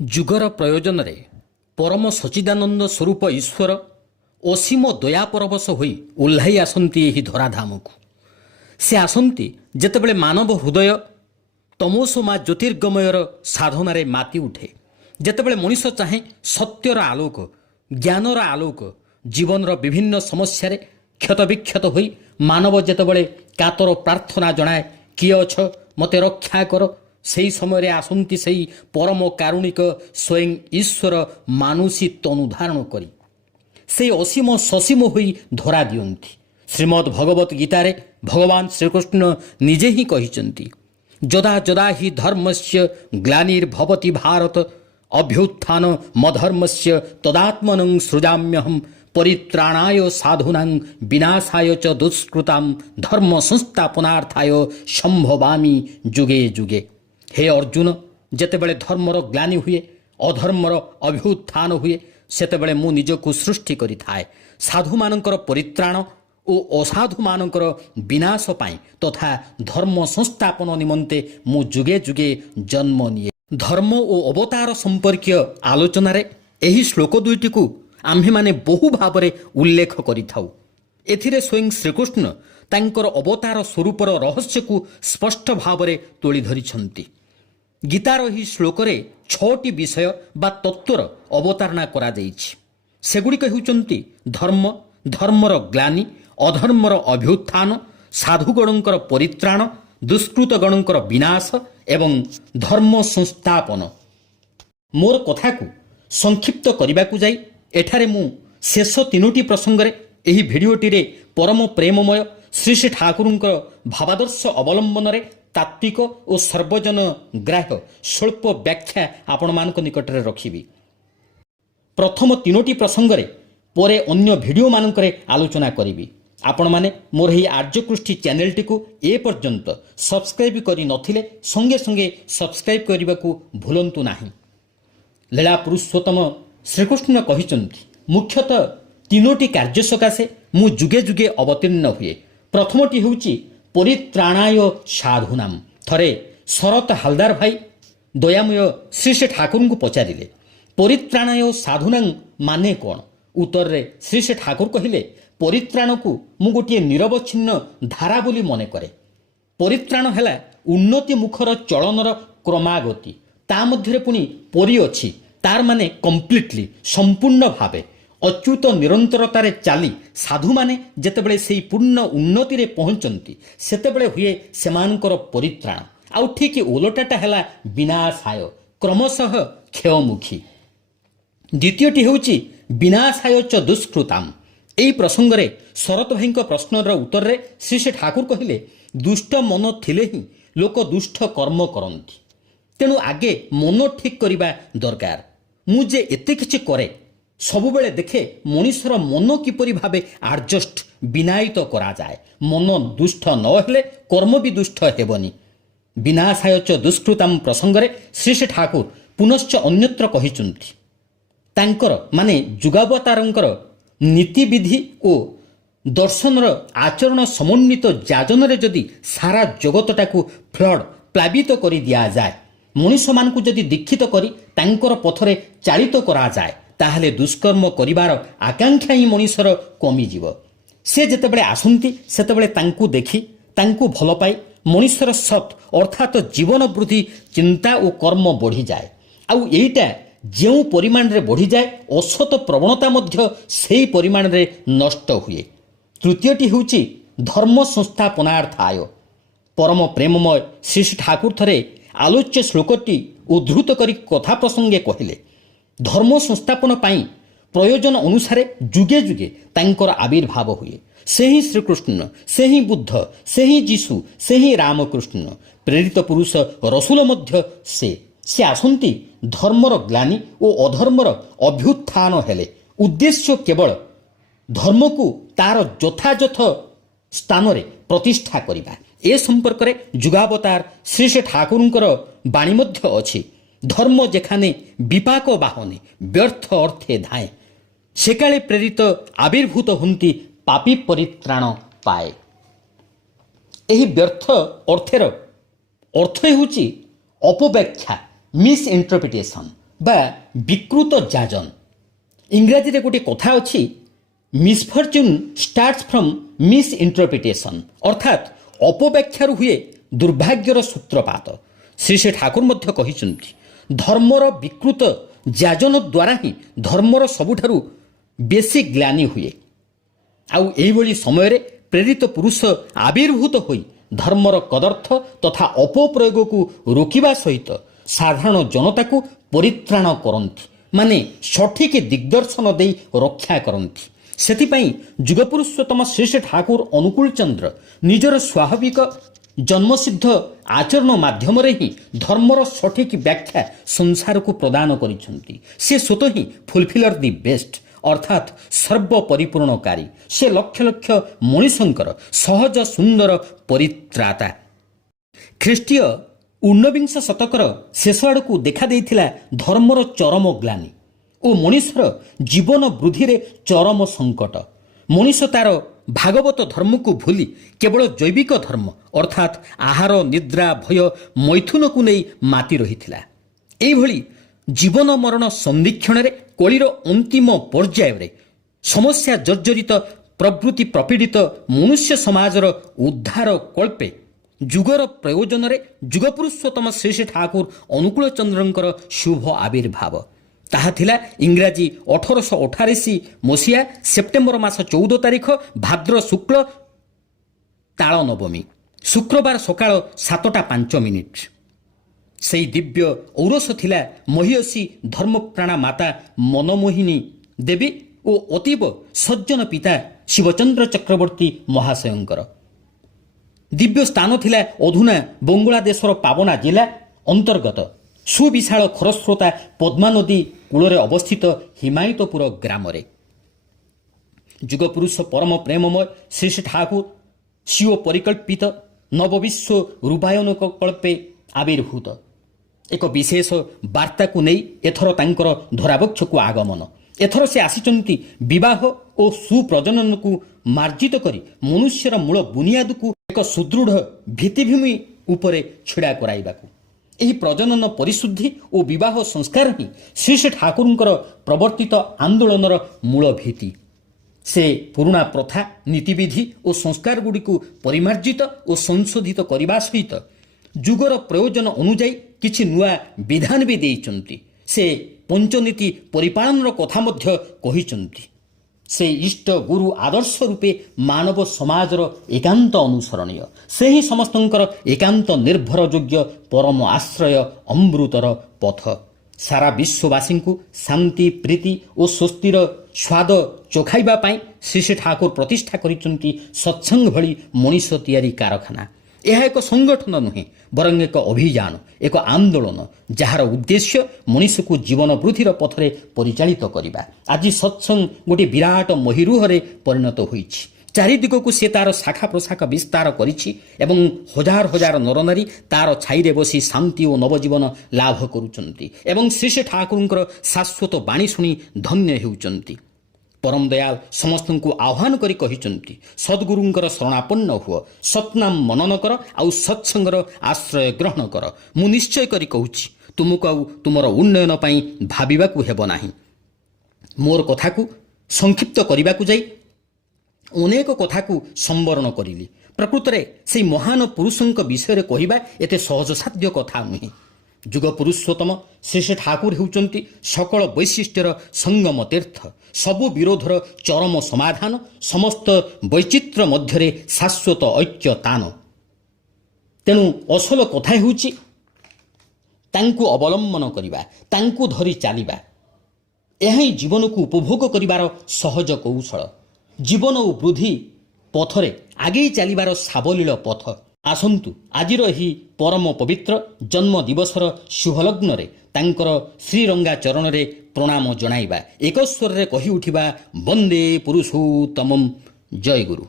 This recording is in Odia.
ଯୁଗର ପ୍ରୟୋଜନରେ ପରମ ସଚ୍ଚିଦାନନ୍ଦ ସ୍ୱରୂପ ଈଶ୍ୱର ଅସୀମ ଦୟା ପରବଶ ହୋଇ ଓହ୍ଲାଇ ଆସନ୍ତି ଏହି ଧରାଧାମକୁ। ସେ ଆସନ୍ତି ଯେତେବେଳେ ମାନବ ହୃଦୟ ତମୋସୋମା ଜ୍ୟୋତିର୍ଗମୟର ସାଧନାରେ ମାତି ଉଠେ, ଯେତେବେଳେ ମଣିଷ ଚାହେଁ ସତ୍ୟର ଆଲୋକ, ଜ୍ଞାନର ଆଲୋକ। ଜୀବନର ବିଭିନ୍ନ ସମସ୍ୟାରେ କ୍ଷତବିକ୍ଷତ ହୋଇ ମାନବ ଯେତେବେଳେ କାତର ପ୍ରାର୍ଥନା ଜଣାଏ, କିଏ ଅଛ ମୋତେ ରକ୍ଷା କର, ସେହି ସମୟରେ ଆସନ୍ତି ସେହି ପରମ କାରୁଣିକ ସ୍ୱୟଂ ଈଶ୍ୱର ମାନୁଷୀ ତନୁ ଧାରଣ କରି ସେହି ଅସୀମ ସସୀମ ହୋଇ ଧରା ଦିଅନ୍ତି। ଶ୍ରୀମଦ୍ ଭଗବତ ଗୀତାରେ ଭଗବାନ ଶ୍ରୀକୃଷ୍ଣ ନିଜେ ହିଁ କହିଛନ୍ତି, ଯଦା ଯଦା ହି ଧର୍ମସ୍ୟ ଗ୍ଲାନିର୍ଭବତି ଭାରତ ଅଭ୍ୟୁତ୍ଥାନ ମଧର୍ମସ୍ୟ ତଦାତ୍ମନଂ ସୃଜାମ୍ୟହଂ ପରିତ୍ରାଣାୟ ସାଧୁନାଂ ବିନାଶାୟ ଚ ଦୁଷ୍କୃତାଂ ଧର୍ମ ସଂସ୍ଥାପନାର୍ଥାୟ ସମ୍ଭବାମି ଯୁଗେ ଯୁଗେ। ହେ ଅର୍ଜୁନ, ଯେତେବେଳେ ଧର୍ମର ଗ୍ଲାନି ହୁଏ, ଅଧର୍ମର ଅଭ୍ୟୁତ୍ଥାନ ହୁଏ, ସେତେବେଳେ ମୁଁ ନିଜକୁ ସୃଷ୍ଟି କରିଥାଏ ସାଧୁମାନଙ୍କର ପରିତ୍ରାଣ ଓ ଅସାଧୁମାନଙ୍କର ବିନାଶ ପାଇଁ ତଥା ଧର୍ମ ସଂସ୍ଥାପନ ନିମନ୍ତେ ମୁଁ ଯୁଗେ ଯୁଗେ ଜନ୍ମ ନିଏ। ଧର୍ମ ଓ ଅବତାର ସମ୍ପର୍କୀୟ ଆଲୋଚନାରେ ଏହି ଶ୍ଲୋକ ଦୁଇଟିକୁ ଆମ୍ଭେମାନେ ବହୁ ଭାବରେ ଉଲ୍ଲେଖ କରିଥାଉ। ଏଥିରେ ସ୍ୱୟଂ ଶ୍ରୀକୃଷ୍ଣ ତାଙ୍କର ଅବତାର ସ୍ୱରୂପର ରହସ୍ୟକୁ ସ୍ପଷ୍ଟ ଭାବରେ ତୋଳି ଧରିଛନ୍ତି। ଗୀତାର ଏହି ଶ୍ଲୋକରେ 6ଟି ବିଷୟ ବା ତତ୍ତ୍ୱର ଅବତାରଣା କରାଯାଇଛି। ସେଗୁଡ଼ିକ ହେଉଛନ୍ତି ଧର୍ମ, ଧର୍ମର ଗ୍ଲାନି, ଅଧର୍ମର ଅଭ୍ୟୁତ୍ଥାନ, ସାଧୁଗଣଙ୍କର ପରିତ୍ରାଣ, ଦୁଷ୍କୃତଗଣଙ୍କର ବିନାଶ ଏବଂ ଧର୍ମ ସଂସ୍ଥାପନ। ମୋର କଥାକୁ ସଂକ୍ଷିପ୍ତ କରିବାକୁ ଯାଇ ଏଠାରେ ମୁଁ ଶେଷ 3ଟି ପ୍ରସଙ୍ଗରେ ଏହି ଭିଡ଼ିଓଟିରେ ପରମ ପ୍ରେମମୟ ଶ୍ରୀ ଶ୍ରୀ ଠାକୁରଙ୍କର ଭାବାଦର୍ଶ ଅବଲମ୍ବନରେ ତାତ୍ତ୍ୱିକ ଓ ସର୍ବଜନ ଗ୍ରାହ୍ୟ ସ୍ୱଳ୍ପ ବ୍ୟାଖ୍ୟା ଆପଣମାନଙ୍କ ନିକଟରେ ରଖିବି। ପ୍ରଥମ 3ଟି ପ୍ରସଙ୍ଗରେ ପରେ ଅନ୍ୟ ଭିଡ଼ିଓମାନଙ୍କରେ ଆଲୋଚନା କରିବି। ଆପଣମାନେ ମୋର ଏହି ଆର୍ଯ୍ୟକୃଷ୍ଟି ଚ୍ୟାନେଲଟିକୁ ଏପର୍ଯ୍ୟନ୍ତ ସବସ୍କ୍ରାଇବ୍ କରିନଥିଲେ ସଙ୍ଗେ ସଙ୍ଗେ ସବସ୍କ୍ରାଇବ୍ କରିବାକୁ ଭୁଲନ୍ତୁ ନାହିଁ। ଲୀଳା ପୁରୁଷୋତ୍ତମ ଶ୍ରୀକୃଷ୍ଣ କହିଛନ୍ତି, ମୁଖ୍ୟତଃ 3ଟି କାର୍ଯ୍ୟ ସକାଶେ ମୁଁ ଯୁଗେ ଯୁଗେ ଅବତୀର୍ଣ୍ଣ ହୁଏ। ପ୍ରଥମଟି ହେଉଛି ପରିତ୍ରାଣାୟ ସାଧୁନାମ୍। ଥରେ ଶରତ ହାଲଦାର ଭାଇ ଦୟାମୟ ଶ୍ରୀ ଶ୍ରୀ ଠାକୁରଙ୍କୁ ପଚାରିଲେ, ପରିତ୍ରାଣାୟ ସାଧୁନାଂ ମାନେ କ'ଣ? ଉତ୍ତରରେ ଶ୍ରୀ ଶ୍ରୀ ଠାକୁର କହିଲେ, ପରିତ୍ରାଣକୁ ମୁଁ ଗୋଟିଏ ନିରବଚ୍ଛିନ୍ନ ଧାରା ବୋଲି ମନେ କରେ। ପରିତ୍ରାଣ ହେଲା ଉନ୍ନତି ମୁଖର ଚଳନର କ୍ରମାଗତି, ତା ମଧ୍ୟରେ ପୁଣି ପରି ଅଛି, ତାର ମାନେ କମ୍ପ୍ଲିଟଲି, ସମ୍ପୂର୍ଣ୍ଣ ଭାବେ ଅଚ୍ୟୁତ ନିରନ୍ତରତାରେ ଚାଲି ସାଧୁମାନେ ଯେତେବେଳେ ସେହି ପୂର୍ଣ୍ଣ ଉନ୍ନତିରେ ପହଞ୍ଚନ୍ତି ସେତେବେଳେ ହୁଏ ସେମାନଙ୍କର ପରିତ୍ରାଣ। ଆଉ ଠିକ୍ ଓଲଟାଟା ହେଲା ବିନାଶାୟ, କ୍ରମଶଃ କ୍ଷୟମୁଖୀ। ଦ୍ୱିତୀୟଟି ହେଉଛି ବିନାଶାୟ ଚ ଦୁଷ୍କୃତାମ୍। ଏହି ପ୍ରସଙ୍ଗରେ ଶରତ ଭାଇଙ୍କ ପ୍ରଶ୍ନର ଉତ୍ତରରେ ଶ୍ରୀ ଶ୍ରୀ ଠାକୁର କହିଲେ, ଦୁଷ୍ଟ ମନ ଥିଲେ ହିଁ ଲୋକ ଦୁଷ୍ଟ କର୍ମ କରନ୍ତି। ତେଣୁ ଆଗେ ମନ ଠିକ୍ କରିବା ଦରକାର। ମୁଁ ଯେ ଏତେ କିଛି କରେ, ସବୁବେଳେ ଦେଖେ ମଣିଷର ମନ କିପରି ଭାବେ ଆଡ଼ଜଷ୍ଟ, ବିନାୟିତ କରାଯାଏ। ମନ ଦୁଷ୍ଟ ନ ହେଲେ କର୍ମ ବି ଦୁଷ୍ଟ ହେବନି। ବିନାଶାୟ ଚ ଦୁଷ୍କୃତାମ୍ ପ୍ରସଙ୍ଗରେ ଶ୍ରୀ ଶ୍ରୀ ଠାକୁର ପୁନଶ୍ଚ ଅନ୍ୟତ୍ର କହିଛନ୍ତି, ତାଙ୍କର ମାନେ ଯୁଗାବତାରଙ୍କର ନୀତିବିଧି ଓ ଦର୍ଶନର ଆଚରଣ ସମନ୍ୱିତ ଯାଜନରେ ଯଦି ସାରା ଜଗତଟାକୁ ଫ୍ଲଡ୍ ପ୍ଲାବିତ କରି ଦିଆଯାଏ, ମଣିଷମାନଙ୍କୁ ଯଦି ଦୀକ୍ଷିତ କରି ତାଙ୍କର ପଥରେ ଚାଳିତ କରାଯାଏ, ତାହେଲେ ଦୁଷ୍କର୍ମ କରିବାର ଆକାଂକ୍ଷା ହିଁ ମଣିଷର କମିଯିବ। ସେ ଯେତେବେଳେ ଆସନ୍ତି ସେତେବେଳେ ତାଙ୍କୁ ଦେଖି, ତାଙ୍କୁ ଭଲ ପାଇ ମଣିଷର ସତ୍ ଅର୍ଥାତ୍ ଜୀବନ ବୃଦ୍ଧି ଚିନ୍ତା ଓ କର୍ମ ବଢ଼ିଯାଏ। ଆଉ ଏଇଟା ଯେଉଁ ପରିମାଣରେ ବଢ଼ିଯାଏ, ଅସତ ପ୍ରବଣତା ମଧ୍ୟ ସେହି ପରିମାଣରେ ନଷ୍ଟ ହୁଏ। ତୃତୀୟଟି ହେଉଛି ଧର୍ମ ସଂସ୍ଥାପନାର୍ଥାୟ। ପରମ ପ୍ରେମମୟ ଶ୍ରୀ ଶ୍ରୀ ଠାକୁର ଥରେ ଆଲୋଚ୍ୟ ଶ୍ଲୋକଟି ଉଦ୍ଧୃତ କରି କଥା ପ୍ରସଙ୍ଗେ କହିଲେ, ଧର୍ମ ସଂସ୍ଥାପନ ପାଇଁ ପ୍ରୟୋଜନ ଅନୁସାରେ ଯୁଗେ ଯୁଗେ ତାଙ୍କର ଆବିର୍ଭାବ ହୁଏ। ସେହି ଶ୍ରୀକୃଷ୍ଣ, ସେହି ବୁଦ୍ଧ, ସେହି ଯୀଶୁ, ସେହି ରାମକୃଷ୍ଣ, ପ୍ରେରିତ ପୁରୁଷ ରସୁଲ ମଧ୍ୟ ସେ ଆସନ୍ତି ଧର୍ମର ଗ୍ଲାନି ଓ ଅଧର୍ମର ଅଭ୍ୟୁତ୍ଥାନ ହେଲେ। ଉଦ୍ଦେଶ୍ୟ କେବଳ ଧର୍ମକୁ ତାର ଯଥାଯଥ ସ୍ଥାନରେ ପ୍ରତିଷ୍ଠା କରିବା। ଏ ସମ୍ପର୍କରେ ଯୁଗାବତାର ଶ୍ରୀ ଶ୍ରୀ ଠାକୁରଙ୍କର ବାଣୀ ମଧ୍ୟ ଅଛି, ଧର୍ମ ଯେখানে ବିପାକ ବାହନେ ବ୍ୟର୍ଥ ଅର୍ଥେ ଧାଏଁ, ସେକାଳେ ପ୍ରେରିତ ଆବିର୍ଭୂତ ହୁଅନ୍ତି ପାପୀ ପରିତ୍ରାଣ ପାଏ। ଏହି ବ୍ୟର୍ଥ ଅର୍ଥର ଅର୍ଥ ହେଉଛି ଅପବ୍ୟାଖ୍ୟା, ମିସ୍ ଇଣ୍ଟରପ୍ରିଟେସନ୍। ବା ବିକୃତ ଯାଜନ। ଇଂରାଜୀରେ ଗୋଟିଏ କଥା ଅଛି, ମିସଫର୍ଚ୍ୟୁନ୍ ଷ୍ଟାର୍ଟସ୍ ଫ୍ରମ୍ ମିସ୍ ଇଣ୍ଟରପ୍ରିଟେସନ୍, ଅର୍ଥାତ୍ ଅପବ୍ୟାଖ୍ୟାରୁ ହୁଏ ଦୁର୍ଭାଗ୍ୟର ସୂତ୍ରପାତ। ଶ୍ରୀ ଶ୍ରୀ ଠାକୁର ମଧ୍ୟ କହିଛନ୍ତି, ଧର୍ମର ବିକୃତ ଯାଜନ ଦ୍ୱାରା ହିଁ ଧର୍ମର ସବୁଠାରୁ ବେଶୀ ଗ୍ଲାନି ହୁଏ। ଆଉ ଏହିଭଳି ସମୟରେ ପ୍ରେରିତ ପୁରୁଷ ଆବିର୍ଭୂତ ହୋଇ ଧର୍ମର କଦର୍ଥ ତଥା ଅପପ୍ରୟୋଗକୁ ରୋକିବା ସହିତ ସାଧାରଣ ଜନତାକୁ ପରିତ୍ରାଣ କରନ୍ତି, ମାନେ ସଠିକ୍ ଦିଗ୍ଦର୍ଶନ ଦେଇ ରକ୍ଷା କରନ୍ତି। ସେଥିପାଇଁ ଯୁଗପୁରୁଷୋତ୍ତମ ଶ୍ରୀ ଶ୍ରୀ ଠାକୁର ଅନୁକୂଳ ଚନ୍ଦ୍ର ନିଜର ସ୍ୱାଭାବିକ ଜନ୍ମସିଦ୍ଧ ଆଚରଣ ମାଧ୍ୟମରେ ହିଁ ଧର୍ମର ସଠିକ୍ ବ୍ୟାଖ୍ୟା ସଂସାରକୁ ପ୍ରଦାନ କରିଛନ୍ତି। ସେ ସ୍ୱତଃ ହିଁ ଫୁଲଫିଲର ଦି ବେଷ୍ଟ, ଅର୍ଥାତ୍ ସର୍ବ ପରିପୂର୍ଣ୍ଣକାରୀ। ସେ ଲକ୍ଷ ଲକ୍ଷ ମଣିଷଙ୍କର ସହଜ ସୁନ୍ଦର ପରିତ୍ରାତା। ଖ୍ରୀଷ୍ଟୀୟ ଊନବିଂଶ ଶତକର ଶେଷ ଆଡ଼କୁ ଦେଖାଦେଇଥିଲା ଧର୍ମର ଚରମ ଗ୍ଲାନି ଓ ମଣିଷର ଜୀବନ ବୃଦ୍ଧିରେ ଚରମ ସଙ୍କଟ। ମଣିଷ ତାର ଭାଗବତ ଧର୍ମକୁ ଭୁଲି କେବଳ ଜୈବିକ ଧର୍ମ ଅର୍ଥାତ୍ ଆହାର, ନିଦ୍ରା, ଭୟ, ମୈଥୁନକୁ ନେଇ ମାତି ରହିଥିଲା। ଏହିଭଳି ଜୀବନ ମରଣ ସନ୍ଦିକ୍ଷଣରେ କଳିର ଅନ୍ତିମ ପର୍ଯ୍ୟାୟରେ ସମସ୍ୟା ଜର୍ଜରିତ ପ୍ରବୃତ୍ତି ପ୍ରପୀଡ଼ିତ ମନୁଷ୍ୟ ସମାଜର ଉଦ୍ଧାର କଳ୍ପେ ଯୁଗର ପ୍ରୟୋଜନରେ ଯୁଗପୁରୁଷୋତ୍ତମ ଶ୍ରୀ ଶ୍ରୀ ଠାକୁର ଅନୁକୂଳ ଚନ୍ଦ୍ରଙ୍କର ଶୁଭ ଆବିର୍ଭାବ। ତାହା ଥିଲା ଇଂରାଜୀ 1888 ମସିହା ସେପ୍ଟେମ୍ବର ମାସ 14 ତାରିଖ ଭାଦ୍ର ଶୁକ୍ଳ ତାଳ ନବମୀ, ଶୁକ୍ରବାର ସକାଳ 7:05। ସେହି ଦିବ୍ୟ ଔରସ ଥିଲା ମହିୟସୀ ଧର୍ମପ୍ରାଣା ମାତା ମନମୋହିନୀ ଦେବୀ ଓ ଅତୀବ ସଜ୍ଜନ ପିତା ଶିବଚନ୍ଦ୍ର ଚକ୍ରବର୍ତ୍ତୀ ମହାଶୟଙ୍କର। ଦିବ୍ୟ ସ୍ଥାନ ଥିଲା ଅଧୁନା ବଙ୍ଗଳାଦେଶର ପାବନା ଜିଲ୍ଲା ଅନ୍ତର୍ଗତ ସୁବିଶାଳ ଖରସ୍ରୋତା ପଦ୍ମା ନଦୀ କୂଳରେ ଅବସ୍ଥିତ ହିମାୟିତପୁର ଗ୍ରାମରେ। ଯୁଗପୁରୁଷ ପରମ ପ୍ରେମମୟ ଶ୍ରୀ ଶ୍ରୀ ଠାକୁର ସ୍ୱୀୟ ପରିକଳ୍ପିତ ନବବିଶ୍ୱ ରୂପାୟନ କଳ୍ପେ ଆବିର୍ଭୂତ। ଏକ ବିଶେଷ ବାର୍ତ୍ତାକୁ ନେଇ ଏଥର ତାଙ୍କର ଧରାବକ୍ଷକୁ ଆଗମନ। ଏଥର ସେ ଆସିଛନ୍ତି ବିବାହ ଓ ସୁପ୍ରଜନନକୁ ମାର୍ଜିତ କରି ମନୁଷ୍ୟର ମୂଳ ବୁନିୟାଦକୁ ଏକ ସୁଦୃଢ଼ ଭିତ୍ତିଭୂମି ଉପରେ ଛିଡ଼ା କରାଇବାକୁ। ଏହି ପ୍ରଜନନ ପରିଶୁଦ୍ଧି ଓ ବିବାହ ସଂସ୍କାର ହିଁ ଶ୍ରୀ ଶ୍ରୀ ଠାକୁରଙ୍କର ପ୍ରବର୍ତ୍ତିତ ଆନ୍ଦୋଳନର ମୂଳ ଭିତ୍ତି। ସେ ପୁରୁଣା ପ୍ରଥା, ନୀତିବିଧି ଓ ସଂସ୍କାରଗୁଡ଼ିକୁ ପରିମାର୍ଜିତ ଓ ସଂଶୋଧିତ କରିବା ସହିତ ଯୁଗର ପ୍ରୟୋଜନ ଅନୁଯାୟୀ କିଛି ନୂଆ ବିଧାନ ବି ଦେଇଛନ୍ତି। ସେ ପଞ୍ଚନୀତି ପରିପାଳନର କଥା ମଧ୍ୟ କହିଛନ୍ତି। ସେ ଇଷ୍ଟ ଗୁରୁ ଆଦର୍ଶ ରୂପେ ମାନବ ସମାଜର ଏକାନ୍ତ ଅନୁସରଣୀୟ। ସେ ହିଁ ସମସ୍ତଙ୍କର ଏକାନ୍ତ ନିର୍ଭରଯୋଗ୍ୟ ପରମ ଆଶ୍ରୟ, ଅମୃତର ପଥ। ସାରା ବିଶ୍ୱବାସୀଙ୍କୁ ଶାନ୍ତି, ପ୍ରୀତି ଓ ସ୍ୱସ୍ତିର ସ୍ୱାଦ ଚଖାଇବା ପାଇଁ ଶ୍ରୀ ଶ୍ରୀ ଠାକୁର ପ୍ରତିଷ୍ଠା କରିଛନ୍ତି ସତ୍ସଙ୍ଗ ଭଳି ମଣିଷ ତିଆରି କାରଖାନା। ଏହା ଏକ ସଂଗଠନ ନୁହେଁ, ବରଂ ଏକ ଅଭିଯାନ, ଏକ ଆନ୍ଦୋଳନ, ଯାହାର ଉଦ୍ଦେଶ୍ୟ ମଣିଷକୁ ଜୀବନ ବୃଦ୍ଧିର ପଥରେ ପରିଚାଳିତ କରିବା। ଆଜି ସତ୍ସଙ୍ଗ ଗୋଟିଏ ବିରାଟ ମହୀରୁହରେ ପରିଣତ ହୋଇଛି। ଚାରିଦିଗକୁ ସେ ତାର ଶାଖା ପ୍ରଶାଖା ବିସ୍ତାର କରିଛି ଏବଂ ହଜାର ହଜାର ନରନାରୀ ତାର ଛାଇରେ ବସି ଶାନ୍ତି ଓ ନବଜୀବନ ଲାଭ କରୁଛନ୍ତି ଏବଂ ଶ୍ରୀ ଶ୍ରୀ ଠାକୁରଙ୍କର ଶାଶ୍ୱତ ବାଣୀ ଶୁଣି ଧନ୍ୟ ହେଉଛନ୍ତି। ପରମ ଦୟାଲ ସମସ୍ତଙ୍କୁ ଆହ୍ୱାନ କରି କହିଛନ୍ତି, ସଦ୍ଗୁରୁଙ୍କର ଶରଣାପନ୍ନ ହୁଅ, ସତ୍ନାମ ମନନ କର ଆଉ ସତ୍ସଙ୍ଗର ଆଶ୍ରୟ ଗ୍ରହଣ କର। ମୁଁ ନିଶ୍ଚୟ କରି କହୁଛି, ତୁମକୁ ଆଉ ତୁମର ଉନ୍ନୟନ ପାଇଁ ଭାବିବାକୁ ହେବ ନାହିଁ। ମୋର କଥାକୁ ସଂକ୍ଷିପ୍ତ କରିବାକୁ ଯାଇ ଅନେକ କଥାକୁ ସମ୍ବରଣ କରିଲି। ପ୍ରକୃତରେ ସେହି ମହାନ ପୁରୁଷଙ୍କ ବିଷୟରେ କହିବା ଏତେ ସହଜସାଧ୍ୟ କଥା ନୁହେଁ। ଯୁଗ ପୁରୁଷୋତ୍ତମ ଶ୍ରୀ ଶ୍ରୀ ଠାକୁର ହେଉଛନ୍ତି ସକଳ ବୈଶିଷ୍ଟ୍ୟର ସଙ୍ଗମ ତୀର୍ଥ, ସବୁ ବିରୋଧର ଚରମ ସମାଧାନ, ସମସ୍ତ ବୈଚିତ୍ର୍ୟ ମଧ୍ୟରେ ଶାଶ୍ୱତ ଐକ୍ୟ ତାନ। ତେଣୁ ଅସଲ କଥା ହେଉଛି ତାଙ୍କୁ ଅବଲମ୍ବନ କରିବା, ତାଙ୍କୁ ଧରି ଚାଲିବା। ଏହା ହିଁ ଜୀବନକୁ ଉପଭୋଗ କରିବାର ସହଜ କୌଶଳ, ଜୀବନ ଓ ବୃଦ୍ଧି ପଥରେ ଆଗେଇ ଚାଲିବାର ସାବଲୀଳ ପଥ। ଆସନ୍ତୁ ଆଜିର ଏହି ପରମ ପବିତ୍ର ଜନ୍ମ ଦିବସର ଶୁଭଲଗ୍ନରେ ତାଙ୍କର ଶ୍ରୀରଙ୍ଗା ଚରଣରେ ପ୍ରଣାମ ଜଣାଇବା, ଏକସ୍ୱରରେ କହି ଉଠିବା, ବନ୍ଦେ ପୁରୁଷୋତ୍ତମମ୍। ଜୟ ଗୁରୁ।